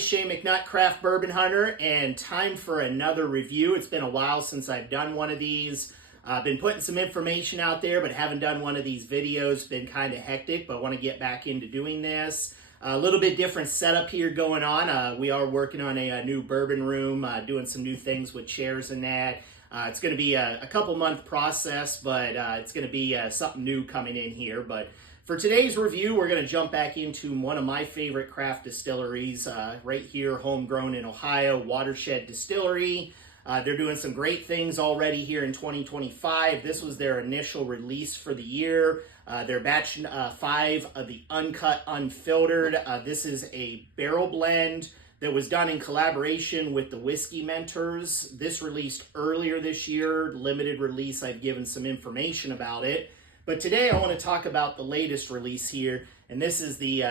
everybody, Shane McNutt, Craft Bourbon Hunter, and time for another review. It's been a while since I've done one of these. I've been putting some information out there, but haven't done one of these videos. Been kind of hectic, but I want to get back into doing this. A little bit different setup here going on. We are working on a new bourbon room, doing some new things with chairs and that. It's going to be a couple month process, but it's going to be something new coming in here. But for today's review, we're going to jump back into one of my favorite craft distilleries right here, homegrown in Ohio, Watershed Distillery. They're doing some great things already here in 2025. This was their initial release for the year. Their batch 5 of the Uncut Unfiltered. This is a barrel blend that was done in collaboration with the Whiskey Mentors. This released earlier this year, limited release. I've given some information about it. But today I want to talk about the latest release here, and this is the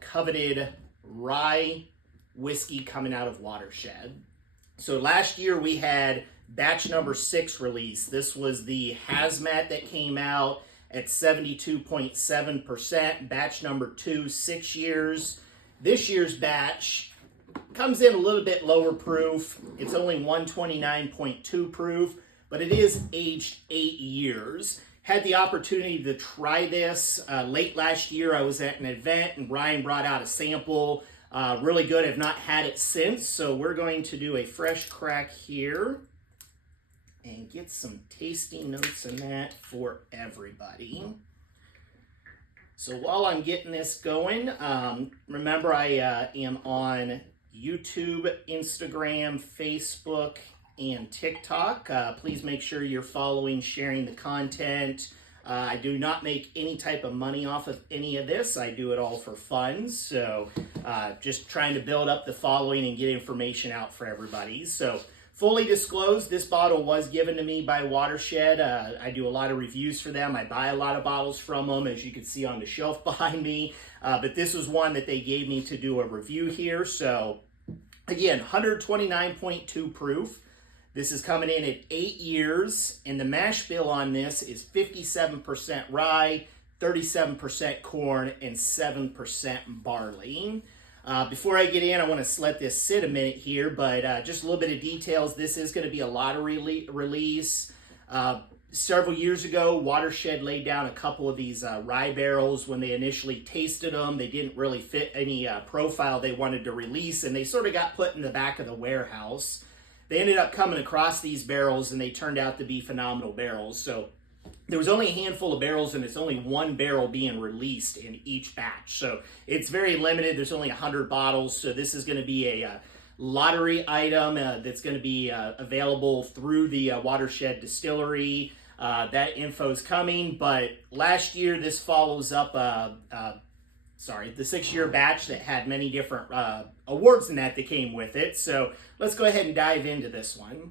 coveted rye whiskey coming out of Watershed. So last year we had batch number 6 release. This was the hazmat that came out at 72.7%. Batch number 2, 6 years. This year's batch comes in a little bit lower proof. It's only 129.2 proof, but it is aged 8 years. Had the opportunity to try this late last year. I was at an event and Ryan brought out a sample. Really good. I've not had it since, so we're going to do a fresh crack here and get some tasting notes in that for everybody. So while I'm getting this going, remember I am on YouTube, Instagram, Facebook, and TikTok. Please make sure you're following, sharing the content. I do not make any type of money off of any of this. I do it all for fun. So just trying to build up the following and get information out for everybody. So fully disclosed, this bottle was given to me by Watershed. I do a lot of reviews for them. I buy a lot of bottles from them, as you can see on the shelf behind me. But this was one that they gave me to do a review here. So again, 129.2 proof. This is coming in at 8 years, and the mash bill on this is 57% rye, 37% corn, and 7% barley. Before I get in, I want to let this sit a minute here, but just a little bit of details. This is going to be a lottery release. Several years ago, Watershed laid down a couple of these rye barrels. When they initially tasted them, they didn't really fit any profile they wanted to release, and they sort of got put in the back of the warehouse. They ended up coming across these barrels, and they turned out to be phenomenal barrels. So there was only a handful of barrels, and it's only one barrel being released in each batch. So it's very limited. There's only 100 bottles. So this is going to be a lottery item that's going to be available through the Watershed Distillery. That info is coming. But last year, this follows up the 6-year batch that had many different awards and that came with it. So let's go ahead and dive into this one.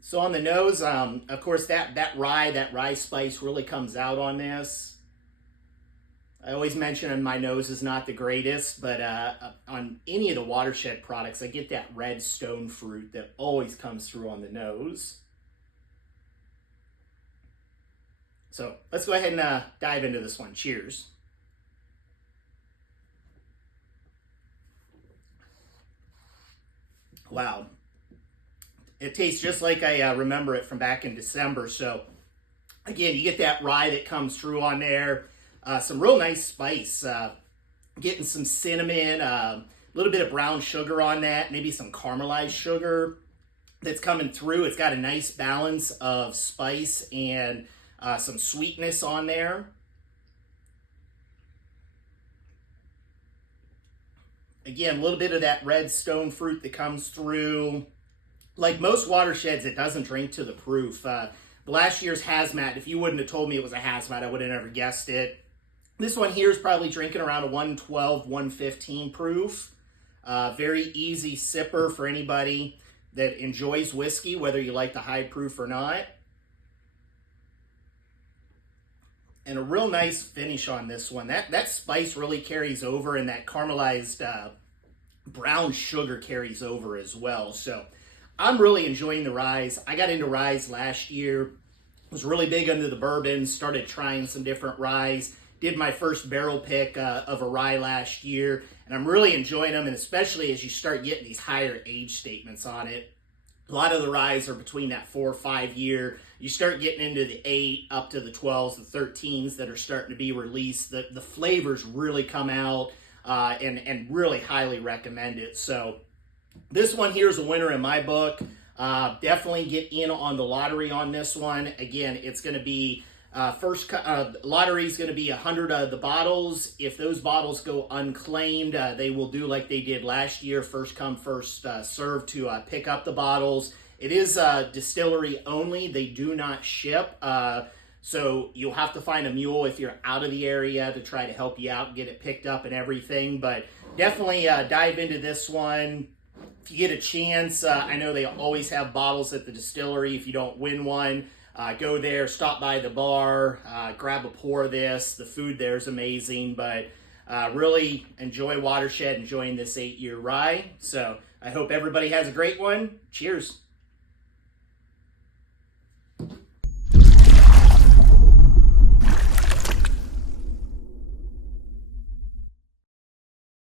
So on the nose, of course, that rye spice really comes out on this. I always mention my nose is not the greatest, but on any of the Watershed products, I get that red stone fruit that always comes through on the nose. So let's go ahead and dive into this one. Cheers. Wow. It tastes just like I remember it from back in December. So again, you get that rye that comes through on there. Some real nice spice. Getting some cinnamon, a little bit of brown sugar on that, maybe some caramelized sugar that's coming through. It's got a nice balance of spice and some sweetness on there. Again, a little bit of that red stone fruit that comes through. Like most Watersheds, it doesn't drink to the proof. Last year's hazmat, if you wouldn't have told me it was a hazmat, I would have never guessed it. This one here is probably drinking around a 112, 115 proof. Very easy sipper for anybody that enjoys whiskey, whether you like the high proof or not. And a real nice finish on this one. That spice really carries over, and that caramelized brown sugar carries over as well. So I'm really enjoying the ryes. I got into ryes last year. Was really big into the bourbon. Started trying some different ryes. did my first barrel pick of a rye last year, and I'm really enjoying them, and especially as you start getting these higher age statements on it. A lot of the ryes are between that 4 or 5 year. You start getting into the 8 up to the 12s, the 13s that are starting to be released. The flavors really come out, and really highly recommend it. So this one here is a winner in my book. Definitely get in on the lottery on this one. Again, it's going to be lottery is going to be 100 of the bottles. If those bottles go unclaimed, they will do like they did last year, first come, first serve to pick up the bottles. It is distillery only. They do not ship. So you'll have to find a mule if you're out of the area to try to help you out and get it picked up and everything. But definitely dive into this one. If you get a chance, I know they always have bottles at the distillery. If you don't win one, go there, stop by the bar, grab a pour of this. The food there is amazing, but really enjoy Watershed, enjoying this 8-year rye. So I hope everybody has a great one. Cheers.